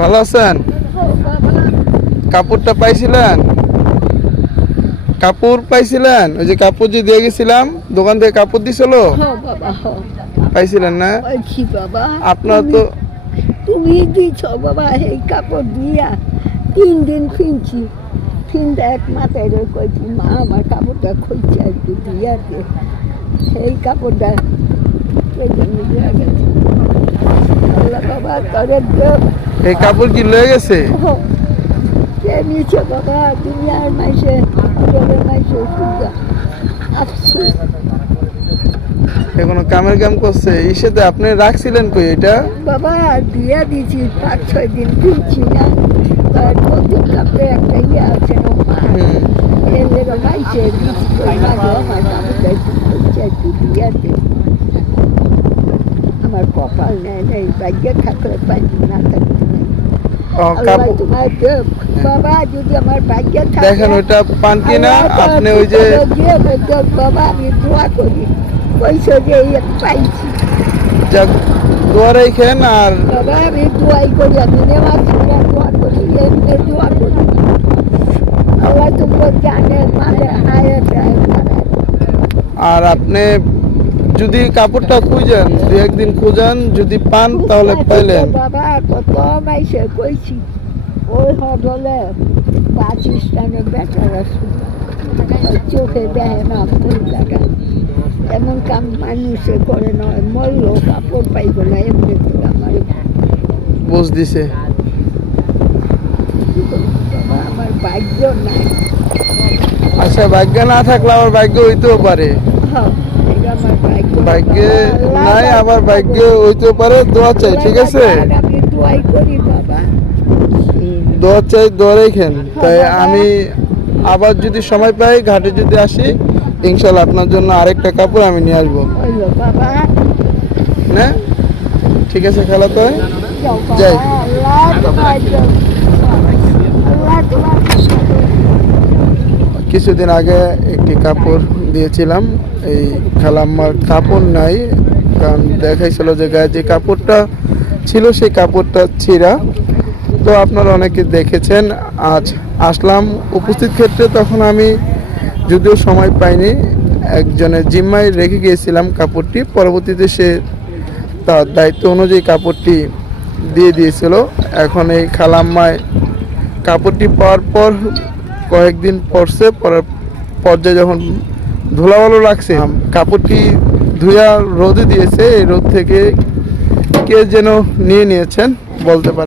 ভালো আছেন? কাপড়টা পাইছিলেন? কাপড় পাইছিলেন? ওই যে কাপড় যে দিয়ে গেছিলাম দোকান থেকে কাপড় দিছিল, পাইছিলেন না? বাবা আপনার তো তুমি দিছ বাবা এই কাপড় দিয়া 3 দিন কিনছি। কিনতে এক মাথায় কইছি মা আমার কাপড়টা খুঁজছে একটু দিয়া দে। এই কাপড়টা আল্লাহ বাবা তোরে এই কাপড় কি লয়ে গেছে? কে নিচ্ছে বাবা দুনিয়ার মাইসে মাইসে সুন্দর আফসোস। এখনো কামের কাম করছে ইসেতে আপনি রাখছিলেন কই এটা? বাবা দিয়া দিছি 5-6 দিন কিনছি না। তার নতুন কাপড়ে একটা ইয়ে আছে না মা এর লেগে মাইসে দিচ্ছি কই মা গো আমার কাপড়টা একটু খুঁজছে একটু দিয়া দে। আমার কপাল নেই ভাগ্যে থাকলে পাইনি না থাকলে নাই। আল্লাহ তোমার দেব বাবা যদি আমার ভাগ্যে থাকে দেখেন ওইটা পান কিনা আপনি ওই যে বাবা আমি দোয়া করি কইছো যে পাইছি যাক দোয়া রাখেন। আর বাবা আমি দোয়াই করি আমি নেওয়াজ দোয়া করি এমনি দোয়া করি আল্লাহ তোমরা জানে মানে আর আপনি যদি কাপড়টা খুঁজেন 2-1 দিন খুঁজেন যদি পান তাহলে পাইলেন। বাবা কত মাইসে কইছি ওই হলে পাকিস্তানের বেটার আছে চোখে দেখে না ফুল লাগা এমন কাম মানুষে করে নয় মরল কাপড় পাইব না এমনি করে আমার বুঝ দিছে। বাবা আমার ভাগ্য নাই। আচ্ছা ভাগ্য না থাকলে আবার ভাগ্য হইতেও পারে। হ্যাঁ এটা আমার ভাগ্য ভাগ্যে নাই আবার ভাগ্য হইতেও পারে। দোয়া চাই ঠিক আছে? আমি দোয়াই করি বাবা দোয়া চাই দোয়া রাখেন। তাই আমি আবার যদি সময় পাই ঘাটে যদি আসি ইনশাল্লাহ আপনার জন্য আরেকটা কাপড় আমি নিয়ে আসবো। হইলো বাবা না ঠিক আছে খেলা তো যাও যাই। বাবা আল্লাহ তোমার আল্লাহ তোমার কিছুদিন আগে একটি কাপড় দিয়েছিলাম। এই খালাম্মার কাপড় নাই, কারণ দেখাইছিল যে গায়ে যে কাপড়টা ছিল সেই কাপড়টা ছিঁড়া। তো আপনারা অনেকে দেখেছেন। আজ আসলাম উপস্থিত ক্ষেত্রে, তখন আমি যদিও সময় পাইনি একজনের জিম্মায় রেখে গিয়েছিলাম কাপড়টি। পরবর্তীতে সে তার দায়িত্ব অনুযায়ী কাপড়টি দিয়ে দিয়েছিল। এখন এই খালাম্মায় কাপড়টি পাওয়ার পর কয়েকদিন পরছে, পরার পর্যায়ে যখন ধুলাবালো লাগছে কাপড়টি ধুয়া রোদে দিয়েছে। এই রোদ থেকে কে যেন নিয়ে নিয়েছেন বলতে পারে।